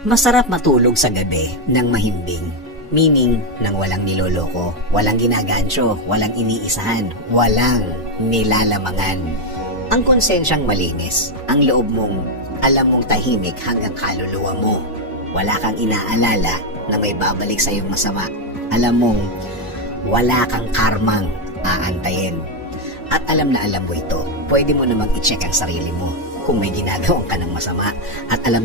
Masarap matulog sa gabi ng mahimbing. Meaning, nang walang niloloko, walang ginagansyo, walang iniisahan, walang nilalamangan. Ang konsensyang malinis, ang loob mong alam mong tahimik hanggang kaluluwa mo. Wala kang inaalala na may babalik sa iyong masama. Alam mong wala kang karmang aantayin. At alam na alam mo ito, pwede mo namang i-check ang sarili mo kung may ginagawang ka ng masama. At alam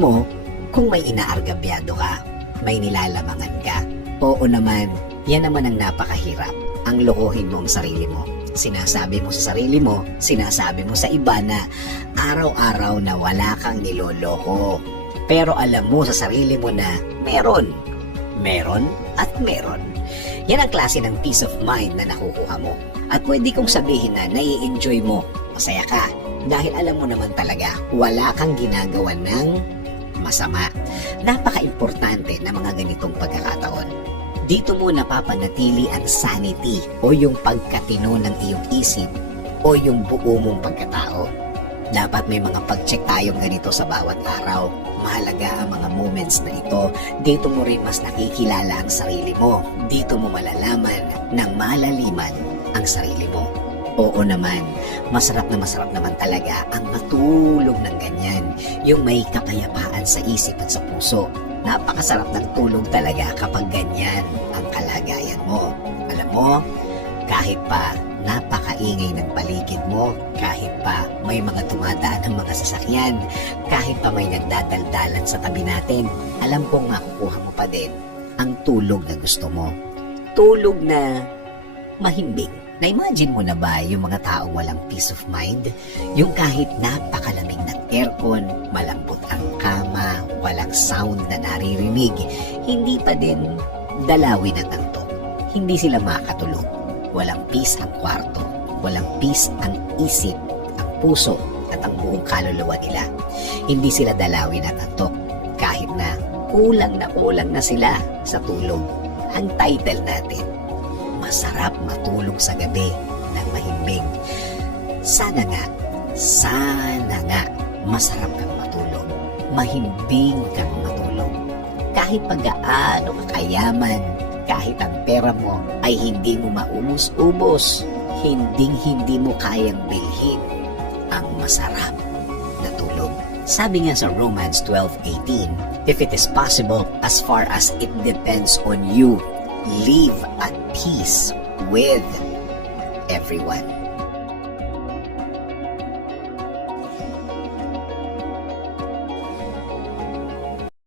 mo kung may inaargabyado ka, may nilalamangan ka. Oo naman, yan naman ang napakahirap. Ang lokohin mo ang sarili mo. Sinasabi mo sa sarili mo, sinasabi mo sa iba na araw-araw na wala kang niloloko. Pero alam mo sa sarili mo na meron. Meron at meron. Yan ang klase ng peace of mind na nakukuha mo. At pwede kong sabihin na nai-enjoy mo, masaya ka. Dahil alam mo naman talaga, wala kang ginagawa ng masama. Napaka-importante na mga ganitong pagkakataon. Dito mo napapanatili ang sanity o yung pagkatino ng iyong isip o yung buo mong pagkatao. Dapat may mga pag-check tayong ganito sa bawat araw. Mahalaga ang mga moments na ito. Dito mo rin mas nakikilala ang sarili mo. Dito mo malalaman ng malaliman ang sarili mo. Oo naman, masarap naman talaga ang matulog ng ganyan. Yung may kapayapaan sa isip at sa puso. Napakasarap ng tulog talaga kapag ganyan ang kalagayan mo. Alam mo, kahit pa napakaingay ng paligid mo, kahit pa may mga tumadaan ng mga sasakyan, kahit pa may nagdadaldalan sa tabi natin, alam kong makukuha mo pa din ang tulog na gusto mo. Tulog na mahimbing. Na-imagine mo na ba yung mga taong walang peace of mind? Yung kahit napakalamig ng aircon, malambot ang kama, walang sound na naririnig, hindi pa din dalawin ang antok. Hindi sila makatulog. Walang peace ang kwarto. Walang peace ang isip, ang puso, at ang buong kaluluwa nila. Hindi sila dalawin ang antok. Kahit na kulang na sila sa tulog. Ang title natin, Masarap Matulog sa Gabi ng Mahimbing. Sana nga, masarap kang matulog. Mahimbing kang matulog. Kahit pag-gaano kakayaman, kahit ang pera mo ay hindi mo maubos-ubos, hindi mo kayang bilhin ang masarap na tulog. Sabi nga sa Romans 12:18, if it is possible, as far as it depends on you, live at peace with everyone.